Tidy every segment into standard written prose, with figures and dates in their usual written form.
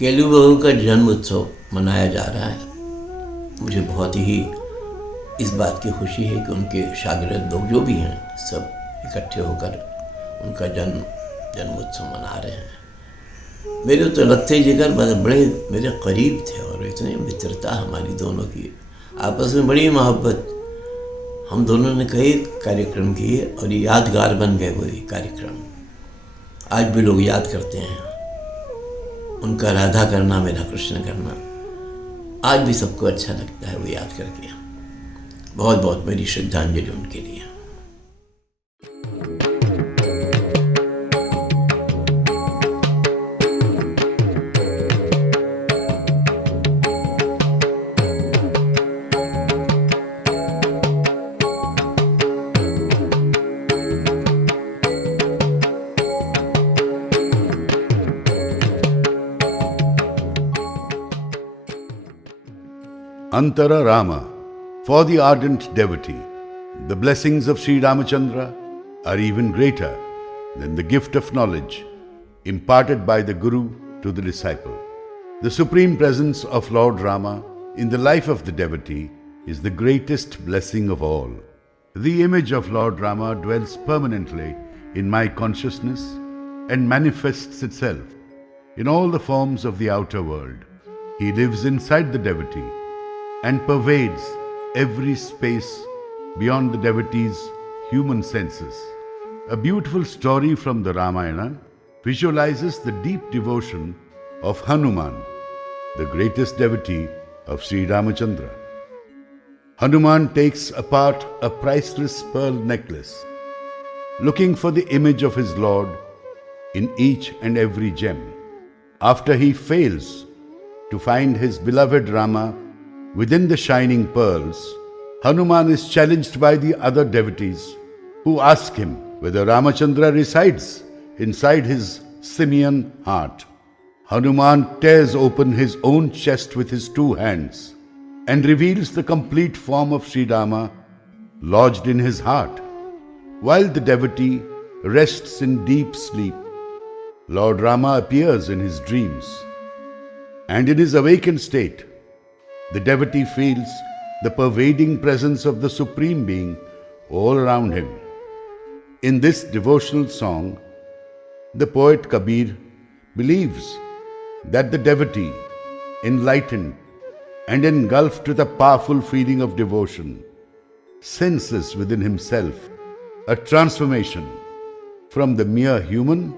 केलू बहू का जन्म उत्सव मनाया जा रहा है। मुझे बहुत ही इस बात की खुशी है कि उनके शागिर्द लोग जो भी हैं सब इकट्ठे होकर उनका जन्म उत्सव मना रहे हैं। मेरे तो लगते जिगर बड़े मेरे करीब थे और इतनी मित्रता हमारी दोनों की, आपस में बड़ी मोहब्बत। हम दोनों ने कई कार्यक्रम किए और यादगार बन गए वो कार्यक्रम। आज भी लोग याद करते हैं उनका राधा करना, मेरा कृष्ण करना। आज भी सबको अच्छा लगता है वो याद करके। बहुत बहुत मेरी श्रद्धांजलि उनके लिए। Antara Rama, for the ardent devotee, the blessings of Sri Ramachandra are even greater than the gift of knowledge imparted by the Guru to the disciple. The supreme presence of Lord Rama in the life of the devotee is the greatest blessing of all. The image of Lord Rama dwells permanently in my consciousness and manifests itself in all the forms of the outer world. He lives inside the devotee and pervades every space beyond the devotee's human senses. A beautiful story from the Ramayana visualizes the deep devotion of Hanuman, the greatest devotee of Sri Ramachandra. Hanuman takes apart a priceless pearl necklace, looking for the image of his Lord in each and every gem. After he fails to find his beloved Rama within the shining pearls, Hanuman is challenged by the other devotees who ask him whether Ramachandra resides inside his simian heart. Hanuman tears open his own chest with his two hands and reveals the complete form of Sri Rama lodged in his heart. While the devotee rests in deep sleep, Lord Rama appears in his dreams, and in his awakened state, the devotee feels the pervading presence of the Supreme Being all around him. In this devotional song, the poet Kabir believes that the devotee, enlightened and engulfed with a powerful feeling of devotion, senses within himself a transformation from the mere human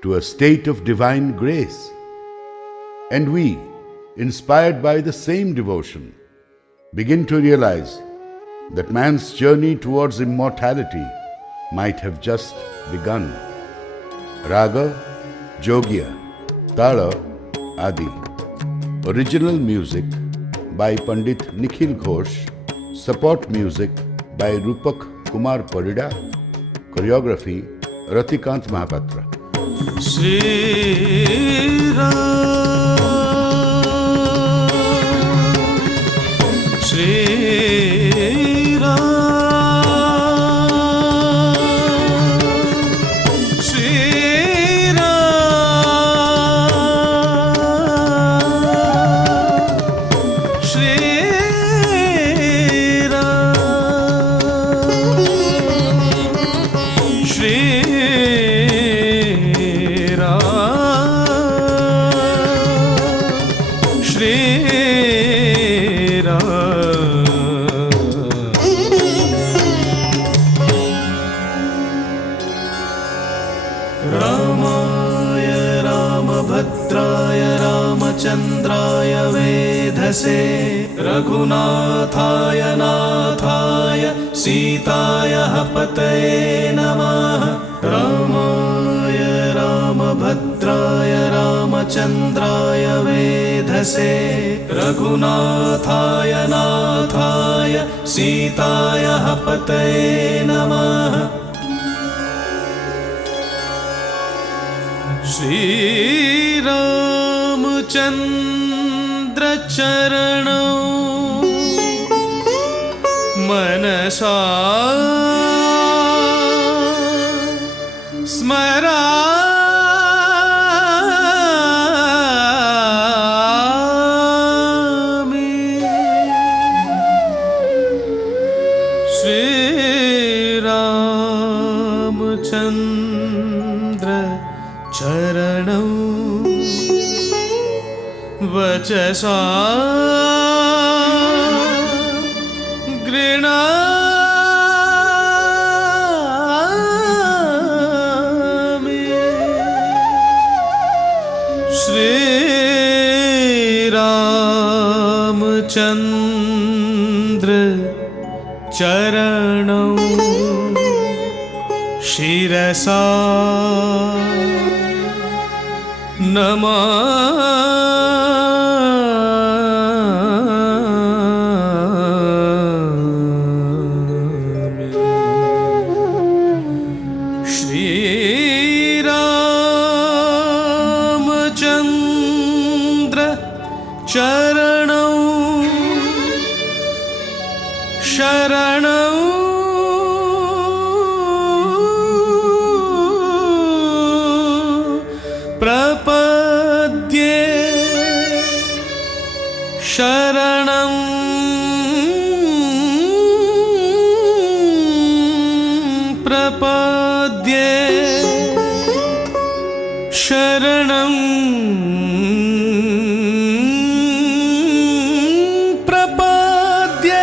to a state of divine grace. And we, inspired by the same devotion, begin to realize that man's journey towards immortality might have just begun. Raga, Jogya, Tala, Adi. Original music by Pandit Nikhil Ghosh. Support music by Rupak Kumar Parida. Choreography Ratikant Mahapatra. Shri Ram, Shri Ram, Shri Ram, Shri Ram, Shri रामाय रामभद्राय रामचन्द्राय वेधसे रघुनाथाय नाथाय सीताय पतये नमः। रामाय रामभद्राय रामचन्द्राय वेधसे रघुनाथाय नाथाय सीताय पतये नमः। श्री रामचन्द्र चरणौ मनसा स्मरा वचसा गृह्णामि श्रीरामचन्द्र चरणौ शिरसा नमामि। श्रीरामचन्द्र चरणौ शरणौ प्रपद्ये शरणं प्रपद्ये शरणं प्रपद्ये।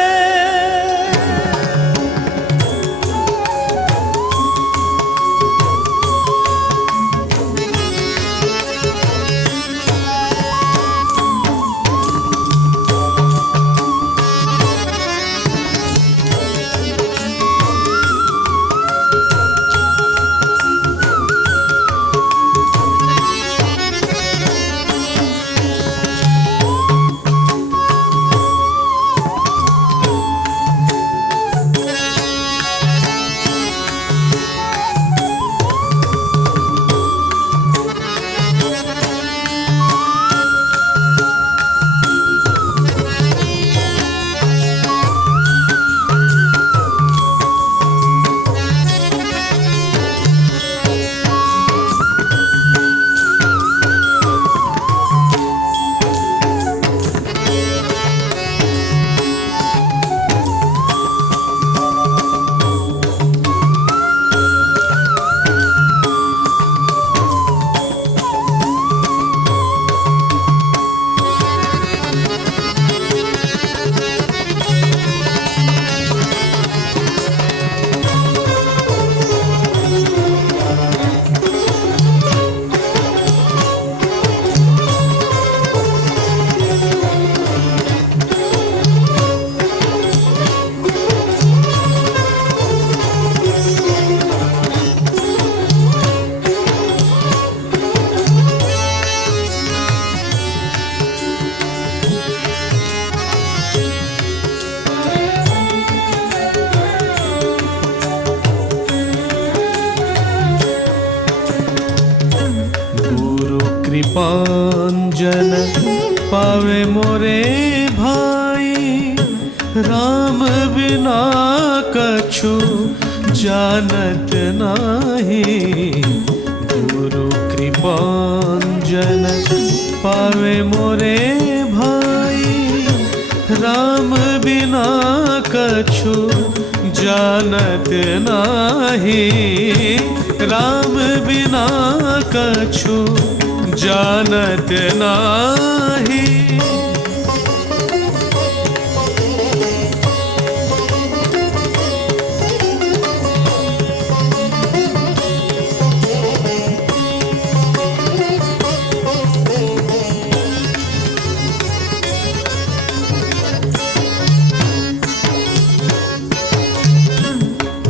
कृपांजन पावे मोरे भाई, राम बिना कछु जानत नाही। गुरु कृपांजन पावे मोरे भाई, राम बिना कछु जानत नाही। राम बिना कछु जानत नाही।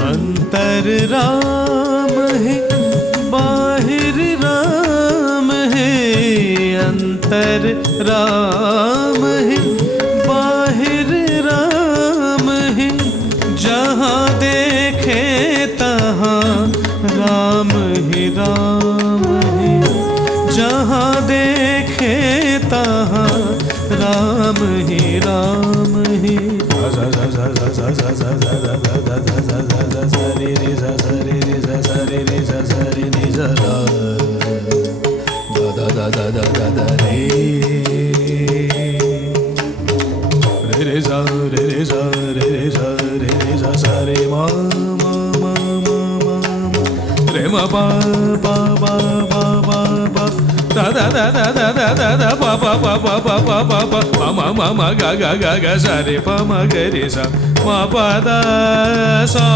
अंतर राम है बाहिर राम है, अंतर राम है बाहिर राम है। जहाँ देखे तहाँ राम ही राम है, जहाँ देखे तहाँ राम ही राम है। da da da da da da da da pa pa pa pa pa pa pa pa pa ma ma ma ga ga ga ga sa re pa ma ga re sa ma pa da sa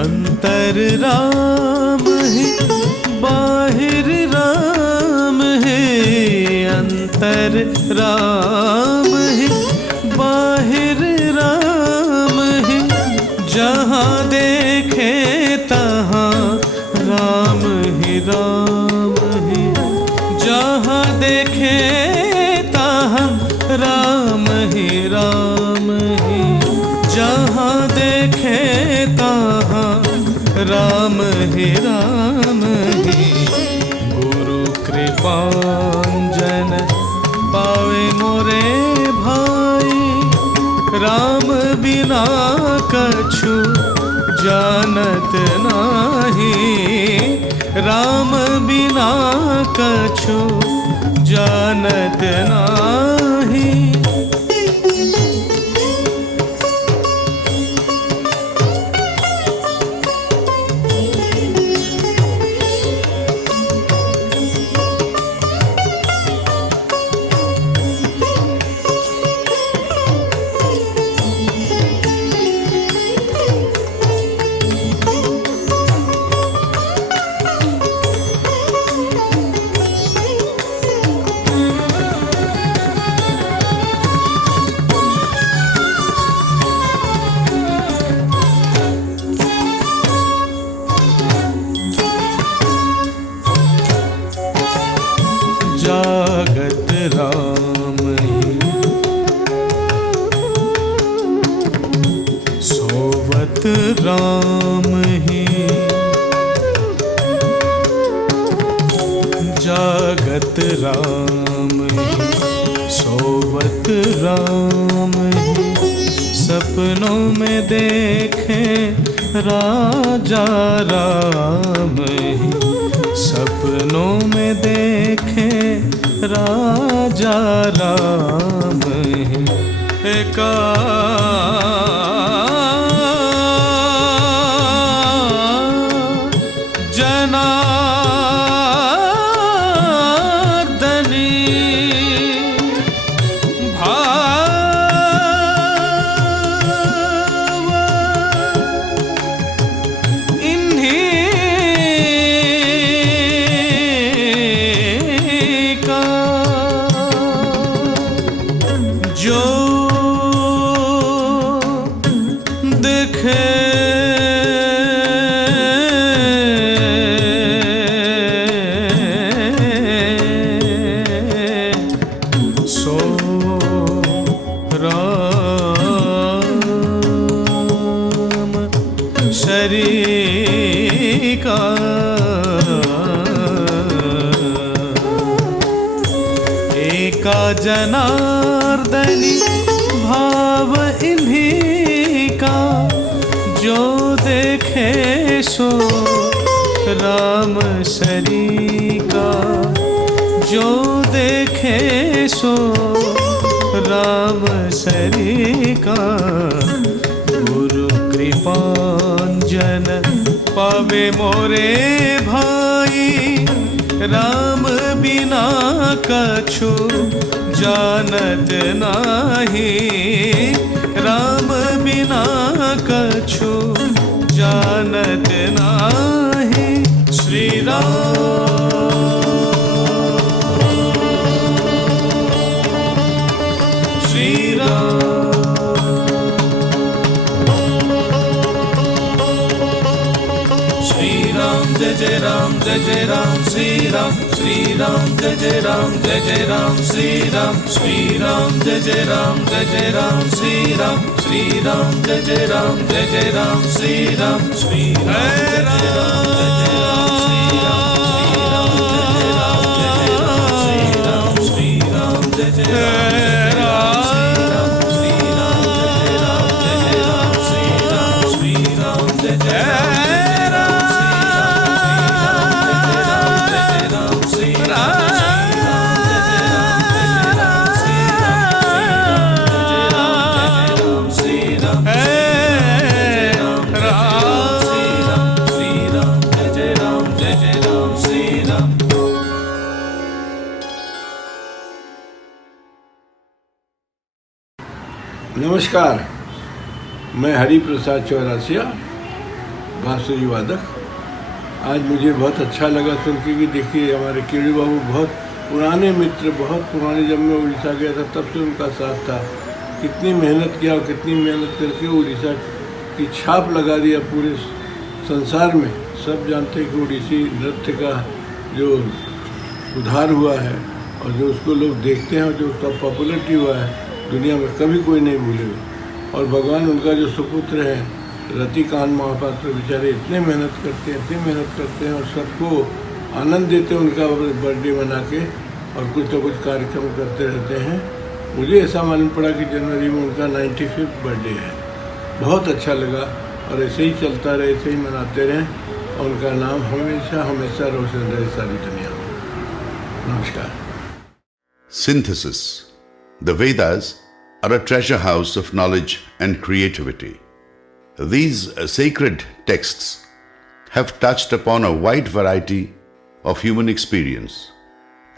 अंतर राम है बाहिर राम है अंतर राम है बाहिर राम है जहाँ देखे तहाँ राम ही राम है जहाँ देखे तहाँ राम ही राम है जहाँ देखे तहाँ राम ही राम ही गुरु कृपांजन पावे मोरे भाई राम बिना कछु जानत नाही राम बिना कछु जानत नाही जागत राम ही सोवत राम ही जागत राम ही सोवत राम ही सपनों में देखे राजा राम ही सपनों में देखे राजा राम ही एका एका जनार्दनी भाव इन्हीं का, जो देखे सो राम सरी का, जो देखे सो राम सरी का। गुरु कृपांजन पावे मोरे भाई, राम बिना कछु जानत नाही, राम बिना कछु जानत नाही। श्री राम श्री राम श्री राम जय जय राम जय जय राम श्री राम, श्री राम जय जय राम जय जय राम श्री राम, श्री राम जय जय राम जय जय राम श्री राम, श्री राम जय जय राम जय जय राम श्री राम, श्री राम जय जय राम जय जय राम श्री राम, श्री राम जय जय राम जय जय राम श्री राम, श्री राम जय जय राम नमस्कार, मैं हरि प्रसाद चौरासिया, बांसुरी वादक। आज मुझे बहुत अच्छा लगा सुन के कि देखिए हमारे केड़ी बाबू बहुत पुराने मित्र, बहुत पुराने, जब मैं उड़ीसा गया था तब से उनका साथ था। कितनी मेहनत किया और कितनी मेहनत करके उड़ीसा की छाप लगा दिया पूरे संसार में। सब जानते हैं कि उड़ीसी नृत्य का जो उद्धार हुआ है और जो उसको लोग देखते हैं और जो उसका पॉपुलरिटी हुआ है दुनिया में कभी कोई नहीं भूलेगा। और भगवान उनका जो सुपुत्र है रतिकांत महापात्र, बेचारे इतने मेहनत करते हैं, इतनी मेहनत करते हैं और सबको आनंद देते हैं उनका बर्थडे मना के, और कुछ ना कुछ कार्यक्रम करते रहते हैं। मुझे ऐसा मालूम पड़ा कि जनवरी में उनका 95th बर्थडे है। बहुत अच्छा लगा और ऐसे ही चलता रहे, ऐसे ही मनाते रहें और उनका नाम हमेशा हमेशा रोशन रहे सारी दुनिया में। नमस्कार। Synthesis. The Vedas are a treasure house of knowledge and creativity. These sacred texts have touched upon a wide variety of human experience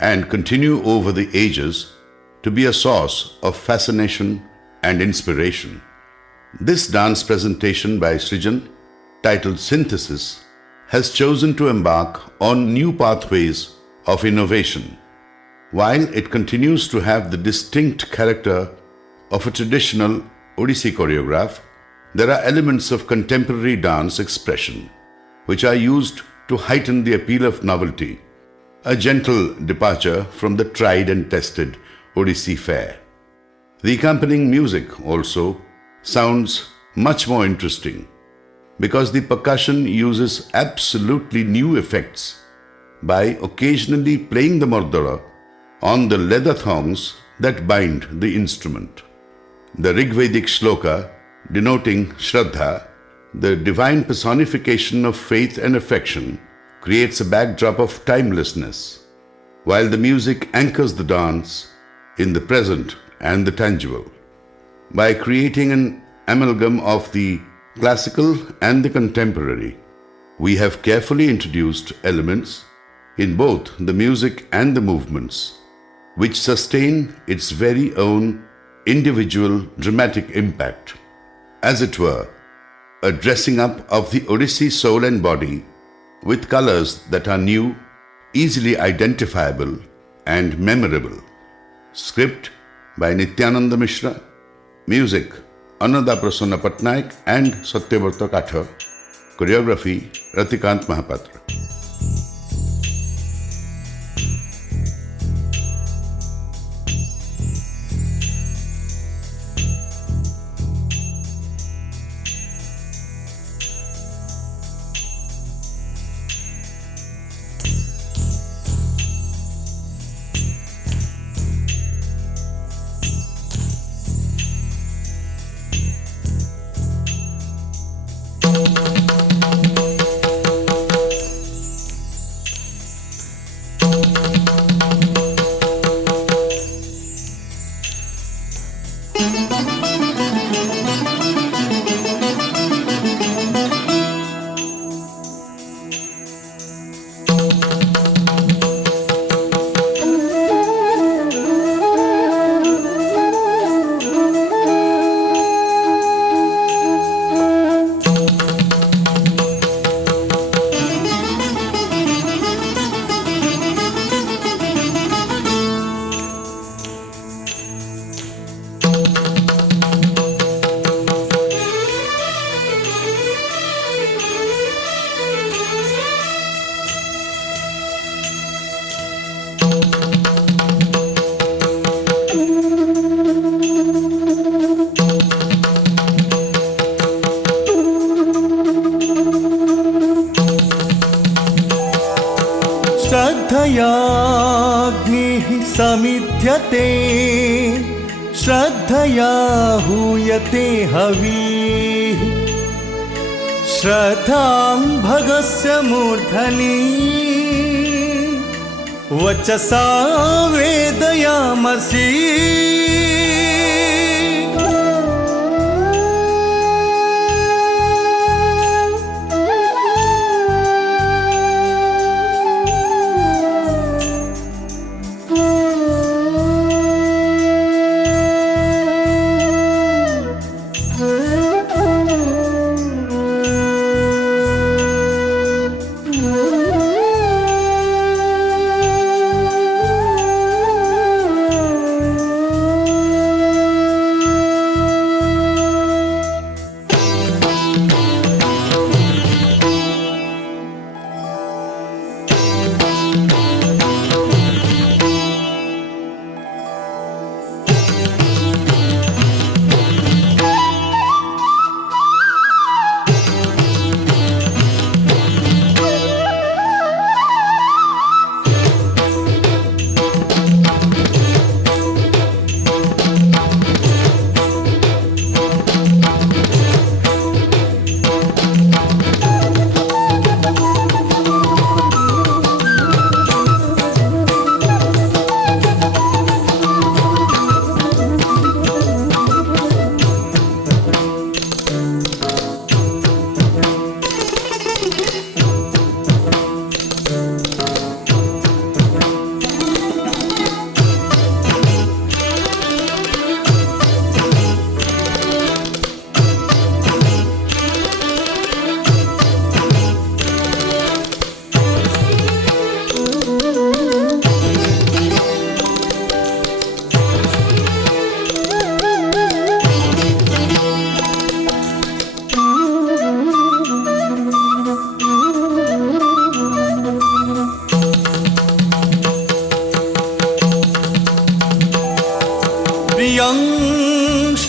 and continue over the ages to be a source of fascination and inspiration. This dance presentation by Srijan, titled Synthesis, has chosen to embark on new pathways of innovation. While it continues to have the distinct character of a traditional Odissi choreograph, there are elements of contemporary dance expression which are used to heighten the appeal of novelty, a gentle departure from the tried and tested Odissi fare. The accompanying music also sounds much more interesting because the percussion uses absolutely new effects by occasionally playing the mardara on the leather thongs that bind the instrument. The Rigvedic shloka, denoting Shraddha, the divine personification of faith and affection, creates a backdrop of timelessness, while the music anchors the dance in the present and the tangible. By creating an amalgam of the classical and the contemporary, we have carefully introduced elements in both the music and the movements, which sustain its very own individual dramatic impact. As it were, a dressing up of the Odissi soul and body with colors that are new, easily identifiable and memorable. Script by Nityananda Mishra. Music Ananda Prasanna Patnaik and Satyavrata Kathar. Choreography Ratikant Mahapatra. समिध्यते श्रद्धया हूयते हविः श्रद्धां भगस्य मूर्धनि वचसा वेदयामसि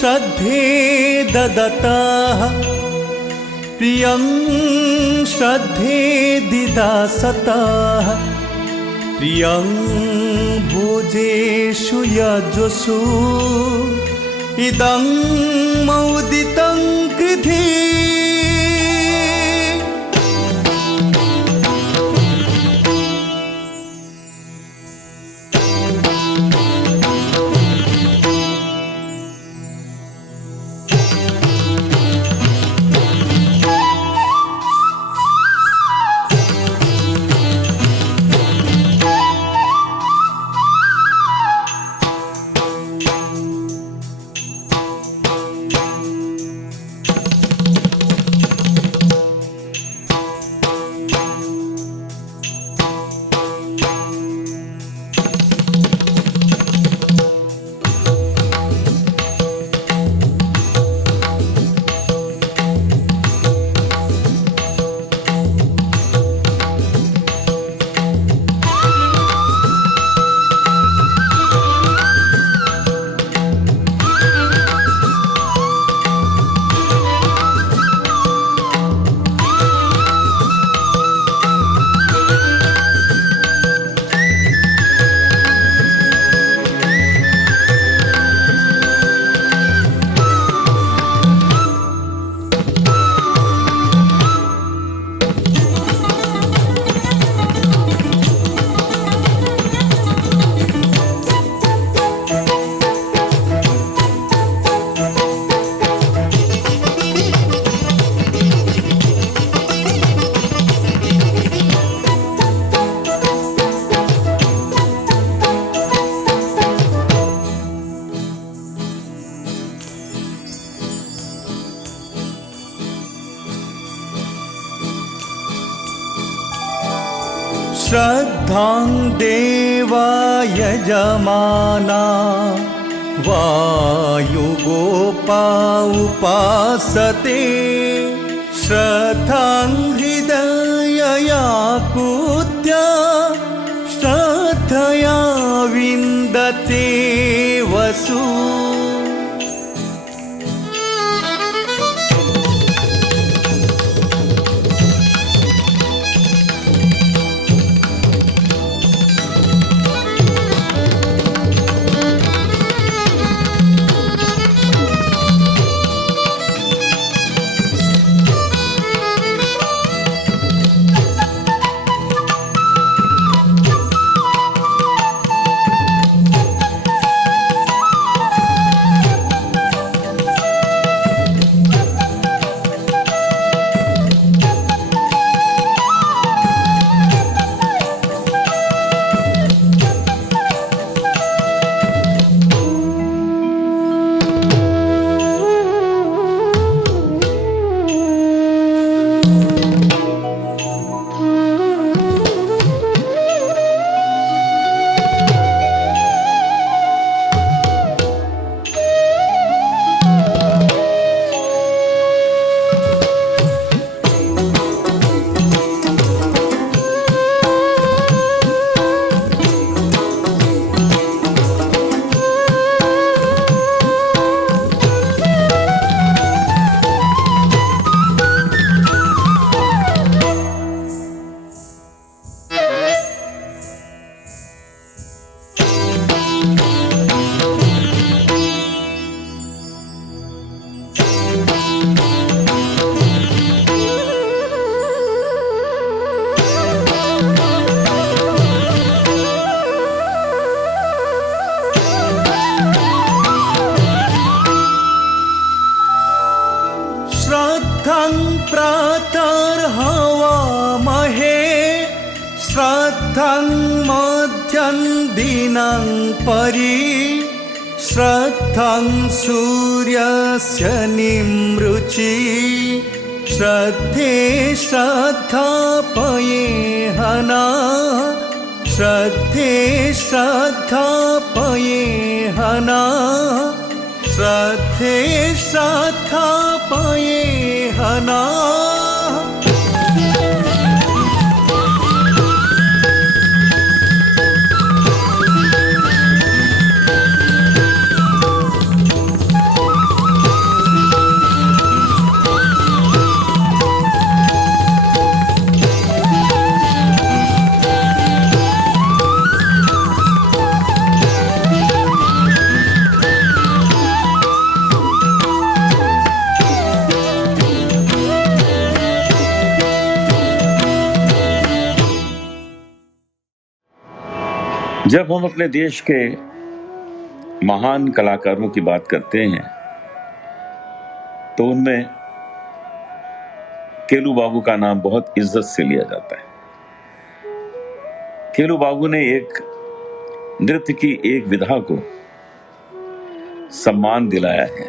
श्रद्धे ददतः प्रियं श्रद्धे दिदासतः प्रियं भोजेषु यजसु इदं मौदितं कृधि श्रद्धां देवा यजमाना वायुगोपा उपासते श्रद्धां हृदयया कूत्य श्रद्धया विन्दते वसु दीनां परि श्रद्धां सूर्यस्य निमृचि श्रद्धे श्रद्धापये हना श्रद्धे श्रद्धापये हना श्रद्धे श्रद्धापये हना। जब हम अपने देश के महान कलाकारों की बात करते हैं तो उनमें केलू बाबू का नाम बहुत इज्जत से लिया जाता है। केलू बाबू ने एक नृत्य की एक विधा को सम्मान दिलाया है,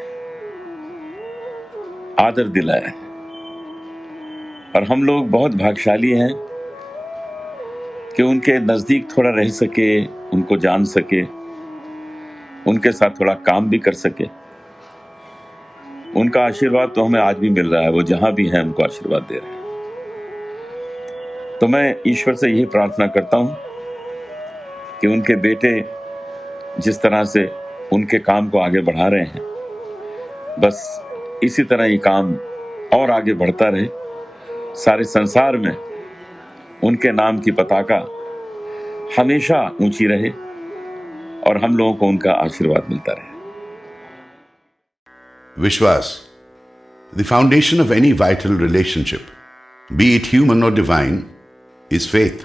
आदर दिलाया है, और हम लोग बहुत भाग्यशाली हैं कि उनके नजदीक थोड़ा रह सके, उनको जान सके, उनके साथ थोड़ा काम भी कर सके। उनका आशीर्वाद तो हमें आज भी मिल रहा है, वो जहां भी हैं उनको आशीर्वाद दे रहे हैं। तो मैं ईश्वर से यही प्रार्थना करता हूं कि उनके बेटे जिस तरह से उनके काम को आगे बढ़ा रहे हैं, बस इसी तरह ये काम और आगे बढ़ता रहे, सारे संसार में उनके नाम की पताका हमेशा ऊंची रहे और हम लोगों को उनका आशीर्वाद मिलता रहे। Vishwas, the foundation of any vital relationship, be it human or divine, is faith,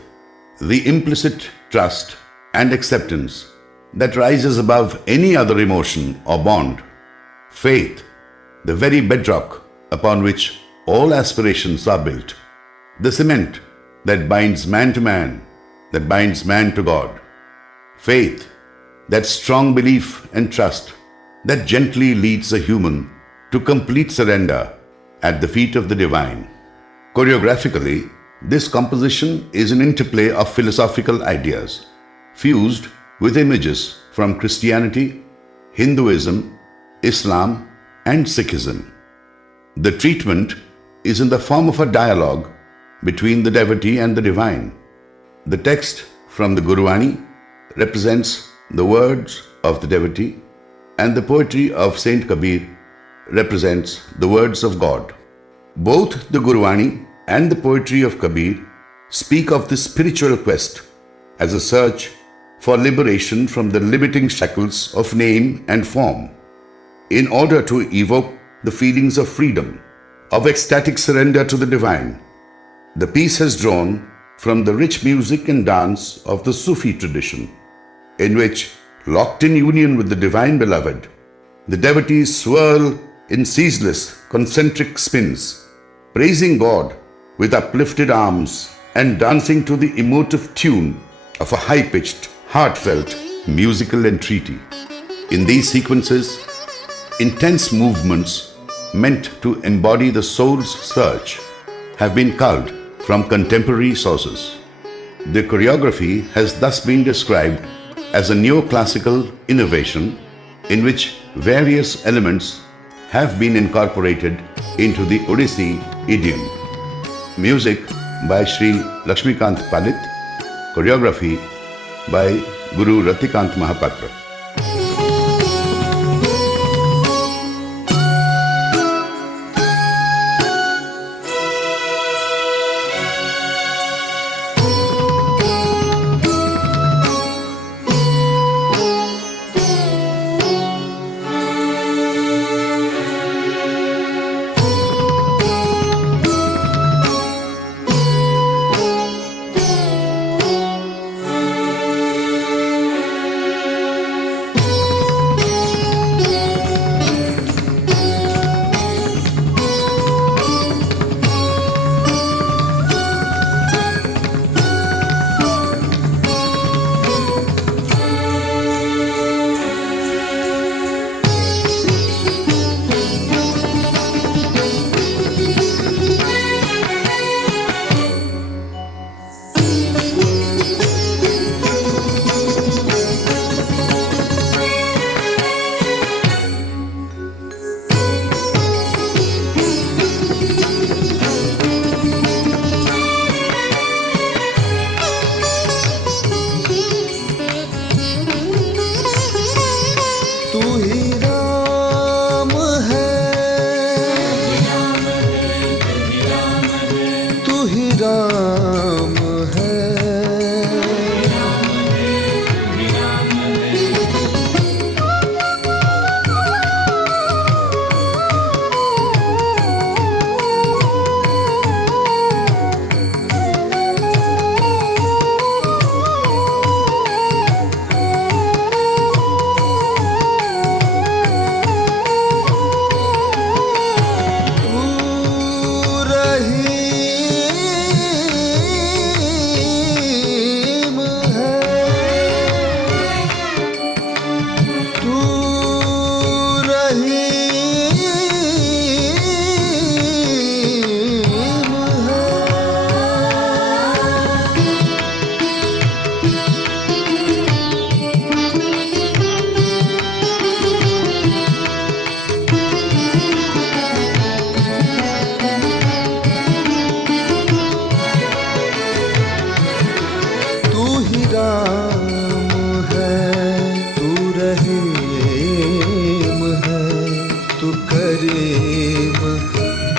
the implicit trust and acceptance that rises above any other emotion or bond. Faith, the very bedrock upon which all aspirations are built, the cement that binds man to man, that binds man to God. Faith, that strong belief and trust that gently leads a human to complete surrender at the feet of the divine. Choreographically, this composition is an interplay of philosophical ideas, fused with images from Christianity, Hinduism, Islam, and Sikhism. The treatment is in the form of a dialogue between the devotee and the divine. The text from the Guruvani represents the words of the devotee, and the poetry of Saint Kabir represents the words of God. Both the Guruvani and the poetry of Kabir speak of the spiritual quest as a search for liberation from the limiting shackles of name and form, in order to evoke the feelings of freedom, of ecstatic surrender to the divine. The piece has drawn from the rich music and dance of the Sufi tradition, in which, locked in union with the divine beloved, the devotees swirl in ceaseless concentric spins, praising God with uplifted arms and dancing to the emotive tune of a high-pitched, heartfelt musical entreaty. In these sequences, intense movements meant to embody the soul's search have been culled from contemporary sources. The choreography has thus been described as a neoclassical innovation in which various elements have been incorporated into the Odissi idiom. Music by Sri Lakshmikant Palit, choreography by Guru Ratikant Mahapatra. तू ही राम है, तू ही राम है।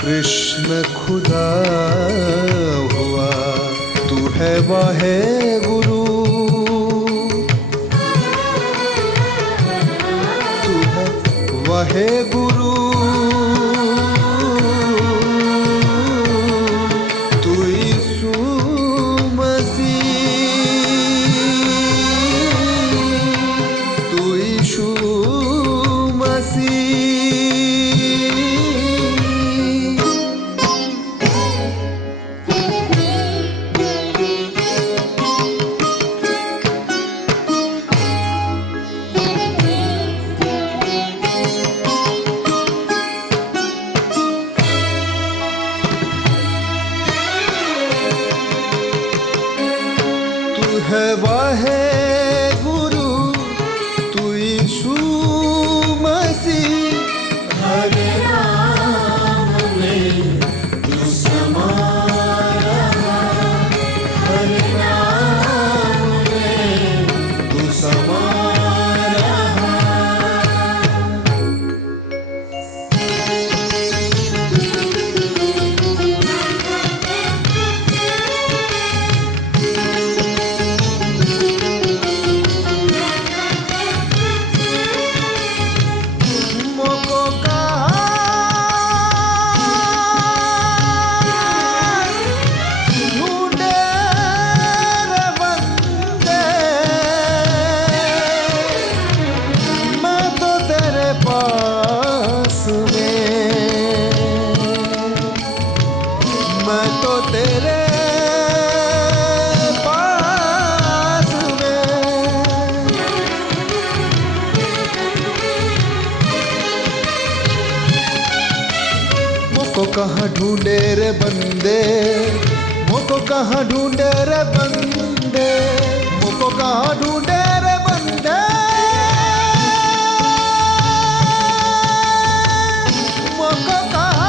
कृष्ण खुदा हुआ, तू है वाहे गुरु, तू है वाहे गुरु, तू यीशु मसीह, तू यीशु मसीह। है वाहे गुरु, तू यीशु मसीह। हरे नाम में तू समा रहा, हरे नाम में तू समा रहा। मैं तो तेरे पास में, मुझको कहाँ ढूंढे रे बंदे, मुझको कहाँ ढूंढे रे बंदे, मुझको कहाँ ढूंढे रे बंदे, मुझको कहाँ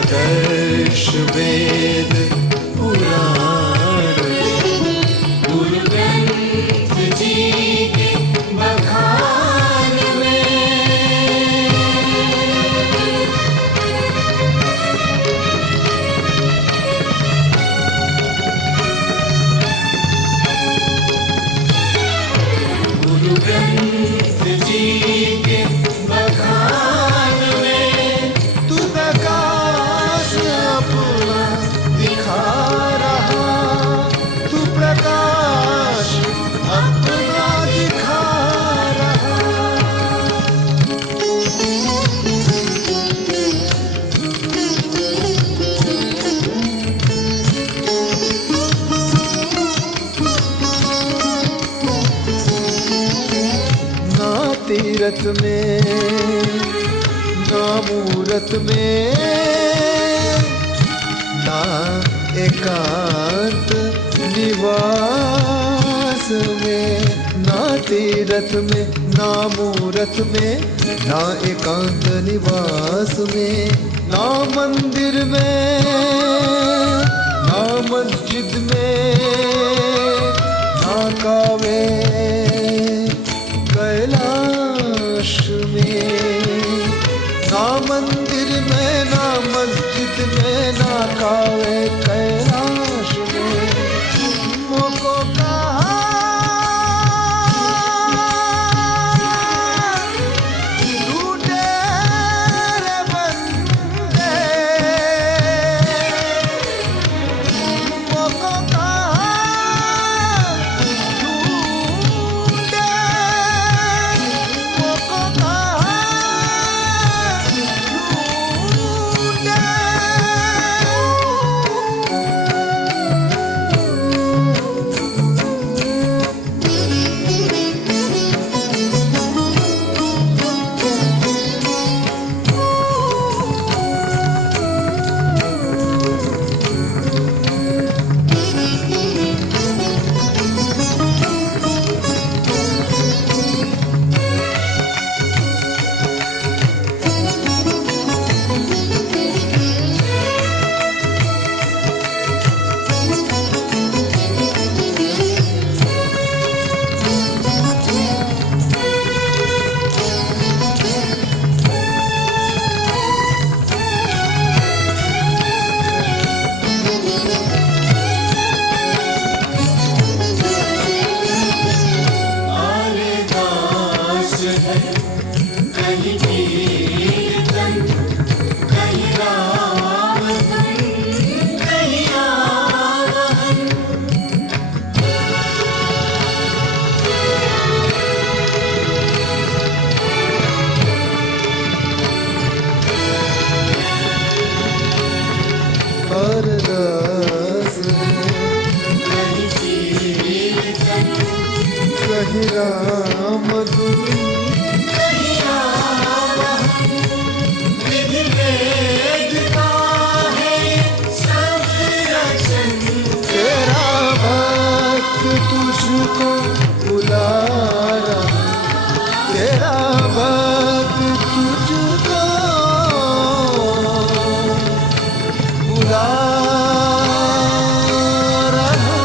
दर्श वेद पुराण, गुरु ग्रंथ जी के बखान में। गुरु ग्रंथ जी के बखान में तू अपना तीरथ में ना मूरत में ना एकांत निवास में, ना तीरथ में ना मूरत में ना एकांत निवास में, ना मंदिर में ना मस्जिद में ना कावे कैलाश में, ना मंदिर में ना मस्जिद में ना कावे कैलाश में। मोको कहा लूटे रे बंदे, मोको कहा लूटे, मोको कहा अरदास कहीं राम धुन, तेरा भक्त तुझको बुला रहा, तेरा भक्त तुझको बुला रहा।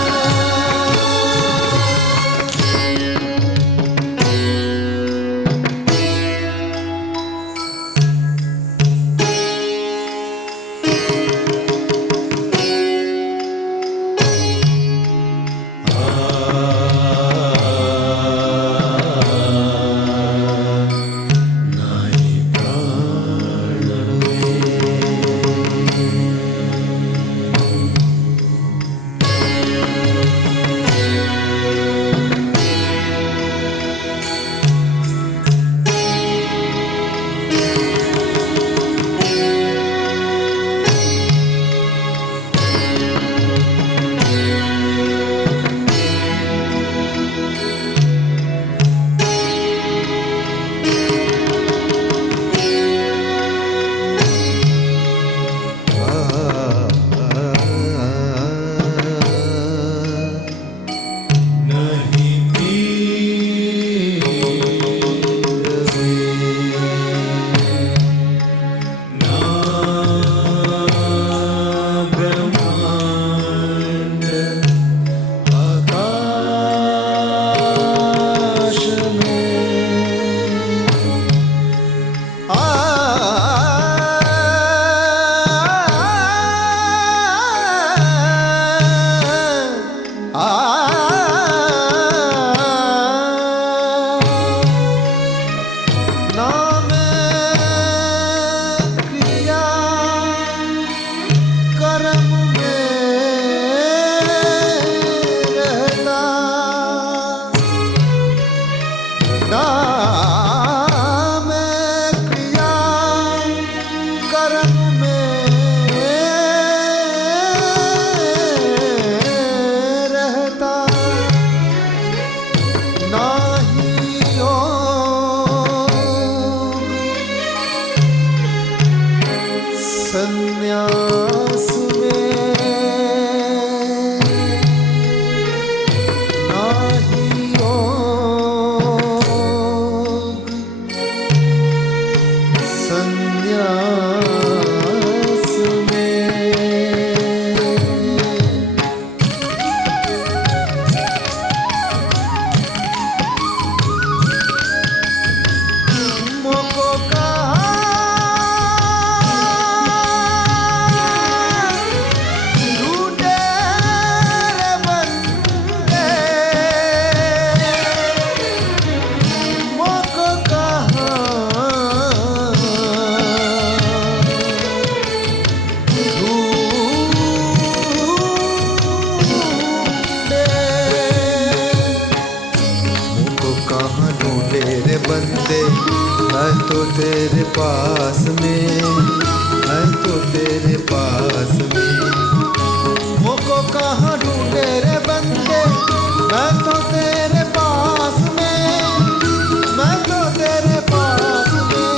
तो तेरे पास में, मैं तो तेरे पास में। मुझको कहाँ ढूंढे रे बंदे, मैं तो तेरे पास में, मैं तो तेरे पास में।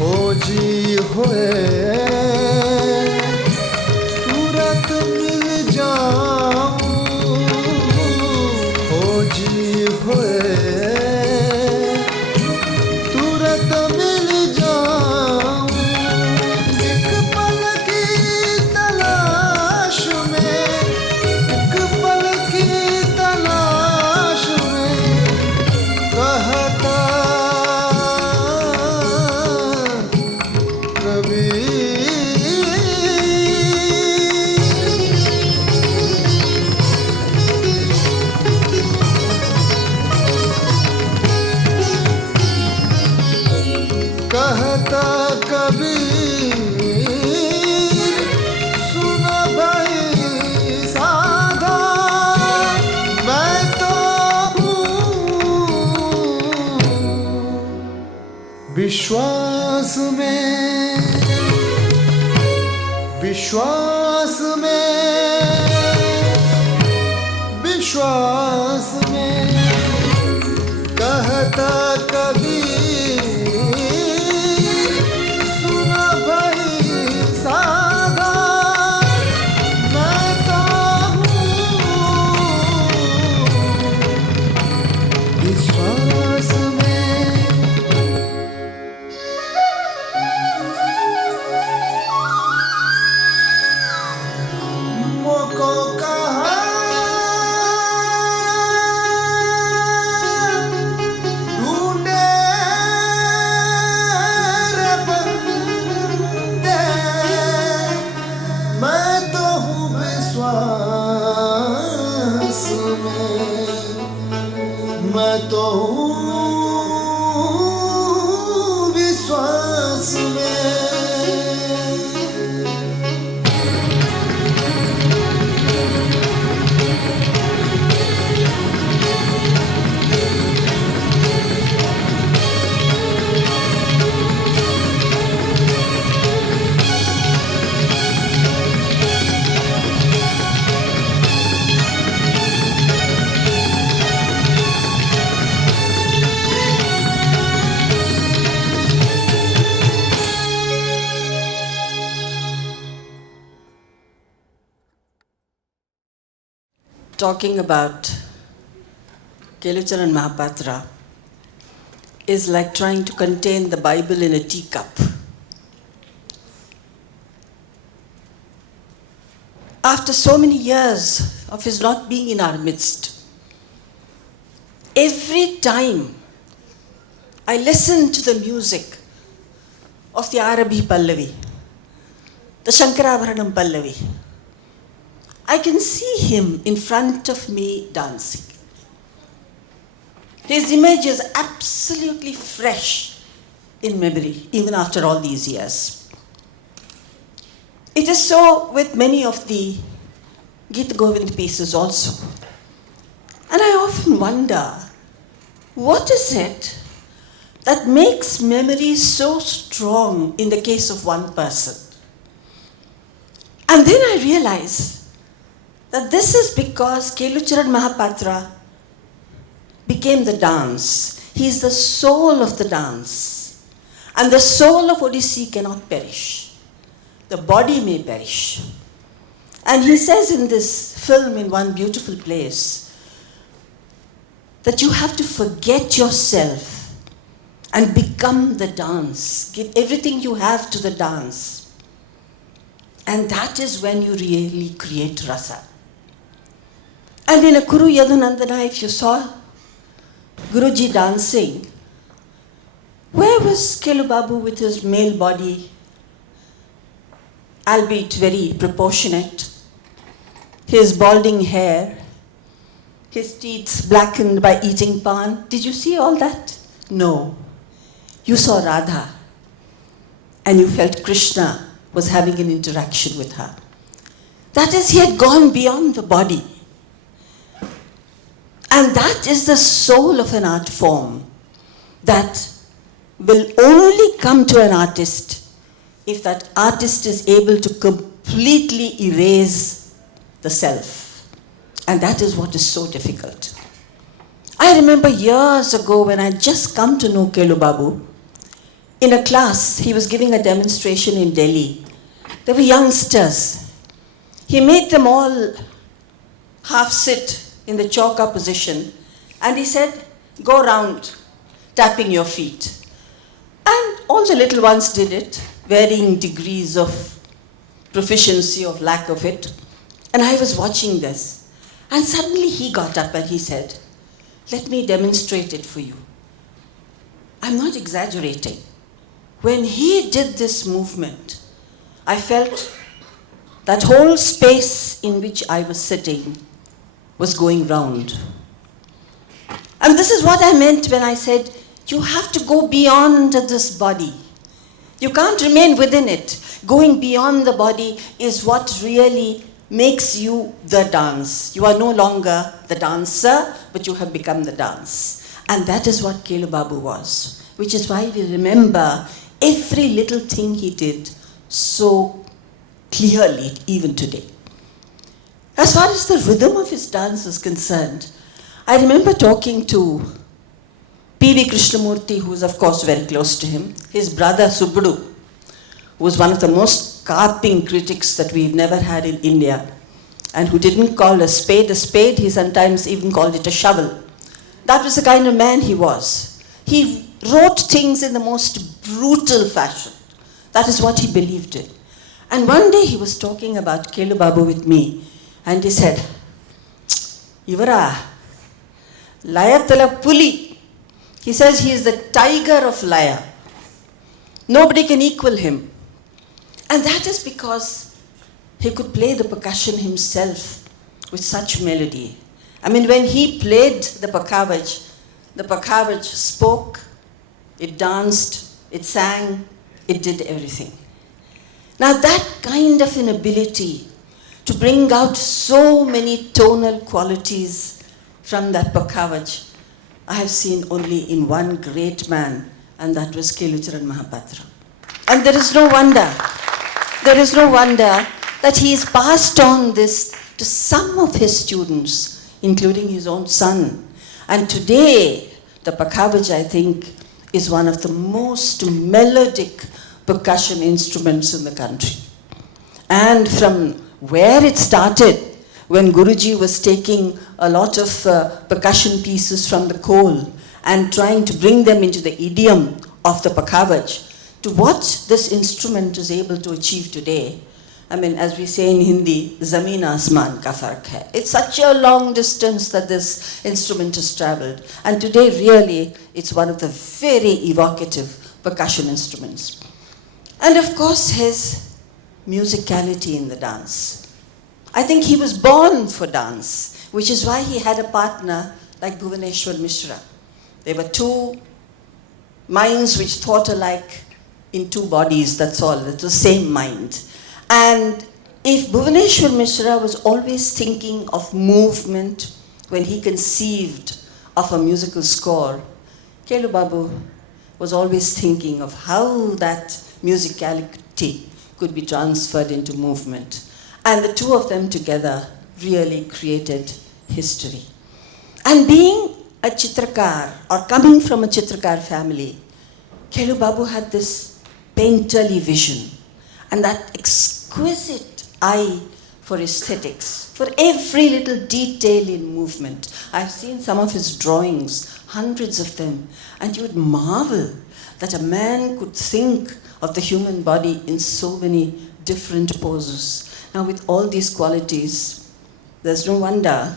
खोजी होए तुरंत मिल जाऊं, खोजी होए तुरंत मिल जाऊं। एक पल की तलाश में, एक पल की तलाश में, कहता कहता कबीर, सुन भाई साधा, मैं तो हूँ विश्वास में, विश्वास में, विश्वास में। कहता कबीर, सुन भाई साधा, मैं तो हूँ विश्वास में। मुझको कहाँ ढूंढे रे बंदे, मैं तो हूँ विश्वास में, मैं तो हूँ विश्वास में। Talking about Kelucharan Mahapatra is like trying to contain the Bible in a teacup. After so many years of his not being in our midst, every time I listen to the music of the Arabhi Pallavi, the Shankarabharanam Pallavi, I can see him in front of me dancing. His image is absolutely fresh in memory, even after all these years. It is so with many of the Gita Govind pieces also. And I often wonder, what is it that makes memory so strong in the case of one person? And then I realize that this is because Kelucharan Mahapatra became the dance. He is the soul of the dance. And the soul of Odissi cannot perish. The body may perish. And he says in this film, in one beautiful place, that you have to forget yourself and become the dance. Give everything you have to the dance. And that is when you really create rasa. And in a Kuru Yadunandana, if you saw Guruji dancing, where was Kelu Babu with his male body, albeit very proportionate, his balding hair, his teeth blackened by eating pan. Did you see all that? No. You saw Radha, and you felt Krishna was having an interaction with her. That is, he had gone beyond the body. And that is the soul of an art form that will only come to an artist if that artist is able to completely erase the self. And that is what is so difficult. I remember years ago when I had just come to know Kelu Babu, in a class, he was giving a demonstration in Delhi. There were youngsters. He made them all half sit in the chauka position, and he said, go round, tapping your feet. And all the little ones did it, varying degrees of proficiency or lack of it. And I was watching this. And suddenly he got up and he said, let me demonstrate it for you. I'm not exaggerating. When he did this movement, I felt that whole space in which I was sitting was going round. And this is what I meant when I said, you have to go beyond this body. You can't remain within it. Going beyond the body is what really makes you the dance. You are no longer the dancer, but you have become the dance. And that is what Kelu Babu was, which is why we remember every little thing he did so clearly, even today. As far as the rhythm of his dance is concerned, I remember talking to P.V. Krishnamurti, who is of course very close to him, his brother Subbudu, who was one of the most carping critics that we've never had in India, and who didn't call a spade, he sometimes even called it a shovel. That was the kind of man he was. He wrote things in the most brutal fashion. That is what he believed in. And one day he was talking about Kelu Babu with me, and he said, Ivara, Layatala Puli. He says he is the tiger of Laya. Nobody can equal him. And that is because he could play the percussion himself with such melody. I mean, when he played the Pakhavaj spoke, it danced, it sang, it did everything. Now that kind of an ability to bring out so many tonal qualities from that Pakhavaj, I have seen only in one great man, and that was Kelucharan Mahapatra. And there is no wonder that he has passed on this to some of his students, including his own son. And today, the Pakhavaj, I think, is one of the most melodic percussion instruments in the country. And from where it started, when Guruji was taking a lot of percussion pieces from the Khol and trying to bring them into the idiom of the Pakhavaj, to what this instrument is able to achieve today. I mean, as we say in Hindi, Zameen Asmaan ka fark hai. It's such a long distance that this instrument has traveled. And today, really, it's one of the very evocative percussion instruments. And of course, his musicality in the dance. I think he was born for dance, which is why he had a partner like Bhuvaneshwar Mishra. There were two minds which thought alike in two bodies, that's all. It's the same mind. And if Bhuvaneshwar Mishra was always thinking of movement when he conceived of a musical score, Kelu Babu was always thinking of how that musicality could be transferred into movement. And the two of them together really created history. And being a Chitrakar, or coming from a Chitrakar family, Kelu Babu had this painterly vision and that exquisite eye for aesthetics, for every little detail in movement. I've seen some of his drawings, hundreds of them, and you would marvel that a man could think of the human body in so many different poses. Now, with all these qualities, there's no wonder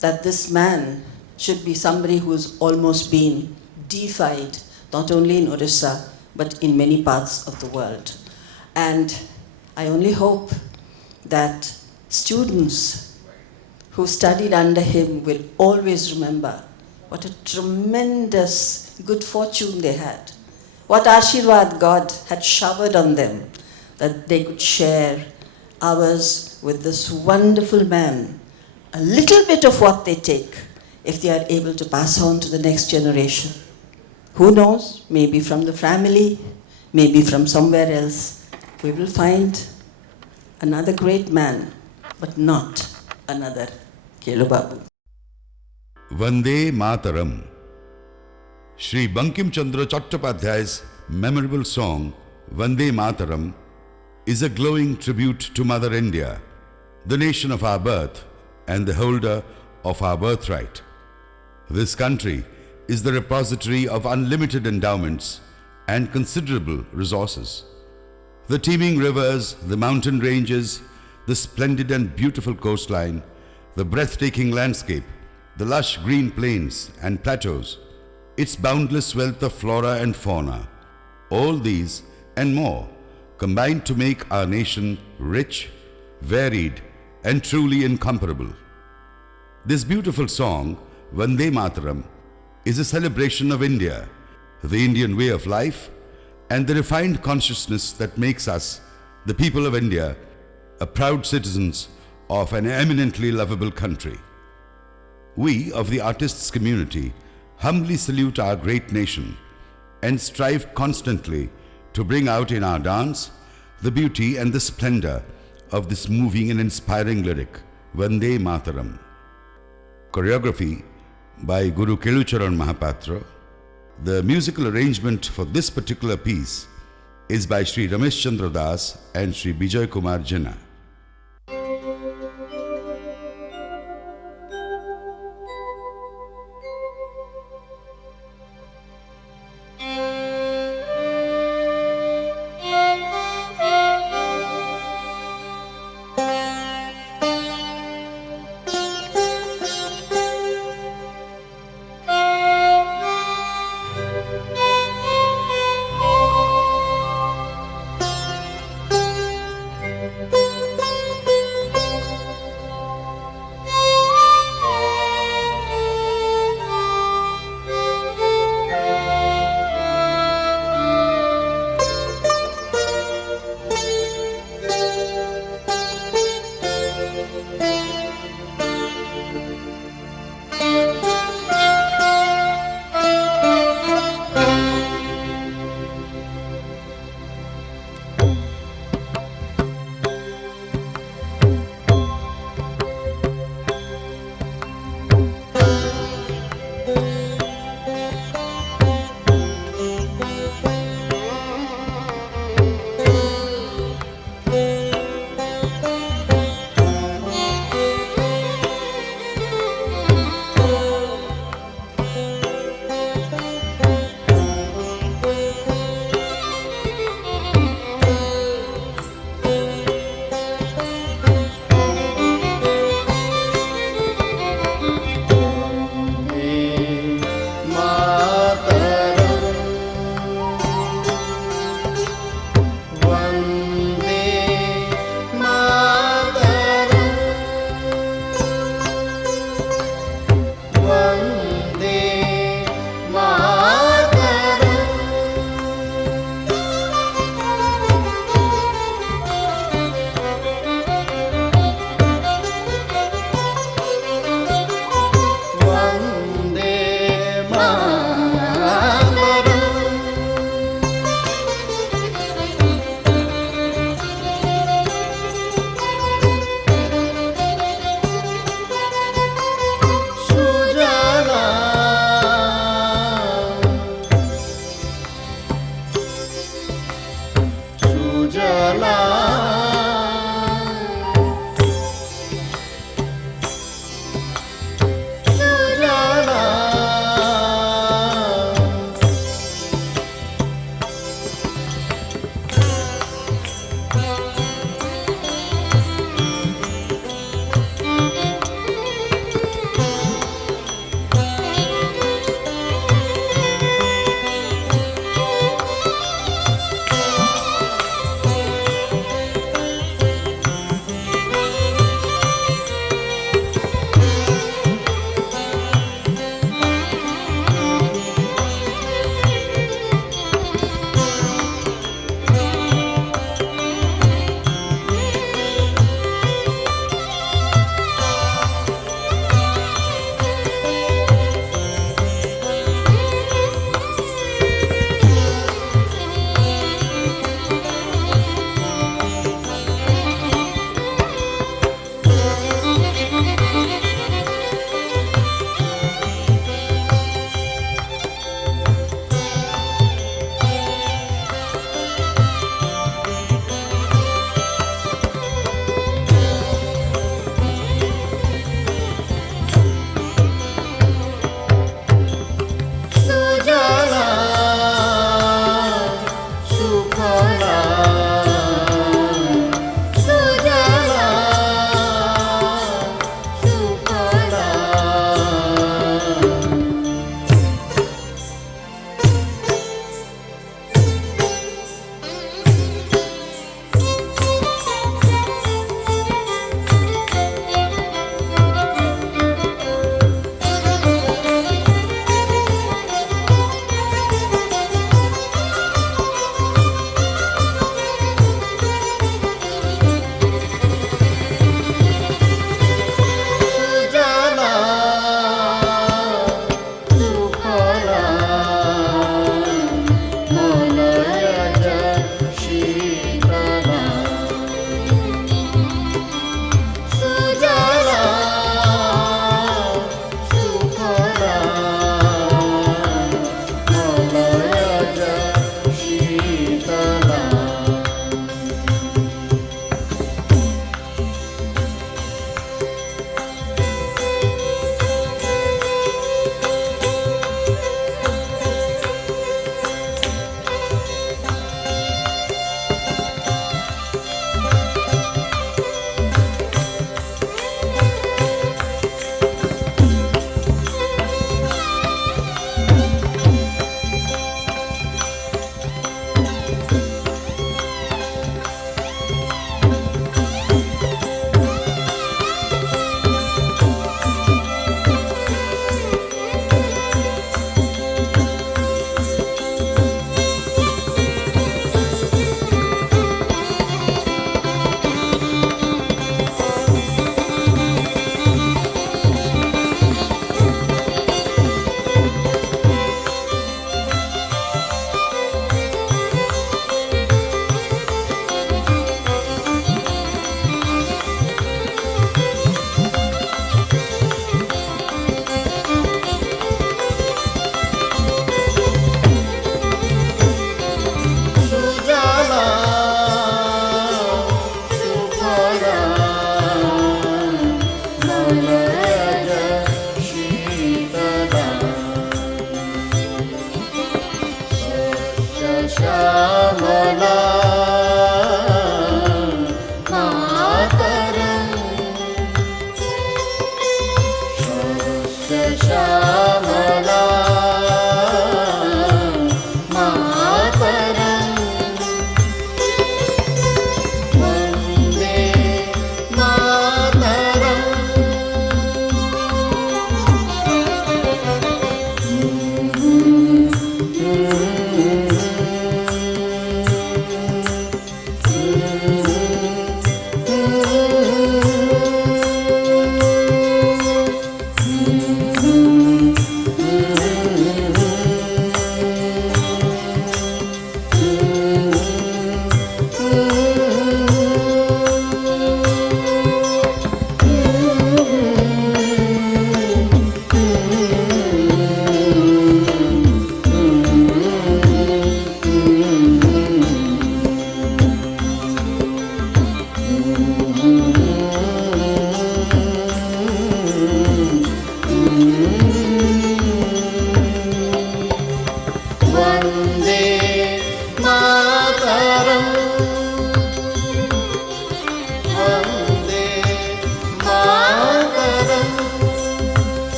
that this man should be somebody who's almost been deified, not only in Odisha, but in many parts of the world. And I only hope that students who studied under him will always remember what a tremendous good fortune they had. What Ashirwad God had showered on them, that they could share ours with this wonderful man. A little bit of what they take, if they are able to pass on to the next generation. Who knows, maybe from the family, maybe from somewhere else, we will find another great man, but not another Kelu Babu. Vande Mataram. Shri Bankim Chandra Chattopadhyay's memorable song Vande Mataram is a glowing tribute to Mother India, the nation of our birth and the holder of our birthright. This country is the repository of unlimited endowments and considerable resources. The teeming rivers, the mountain ranges, the splendid and beautiful coastline, the breathtaking landscape, the lush green plains and plateaus, its boundless wealth of flora and fauna, all these and more combine to make our nation rich, varied, and truly incomparable. This beautiful song, Vande Mataram, is a celebration of India, the Indian way of life, and the refined consciousness that makes us, the people of India, a proud citizens of an eminently lovable country. We of the artists community humbly salute our great nation and strive constantly to bring out in our dance the beauty and the splendor of this moving and inspiring lyric, Vande Mataram. Choreography by Guru Kelucharan Mahapatra. The musical arrangement for this particular piece is by Sri Ramesh Chandra Das and Sri Bijay Kumar Jina.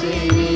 से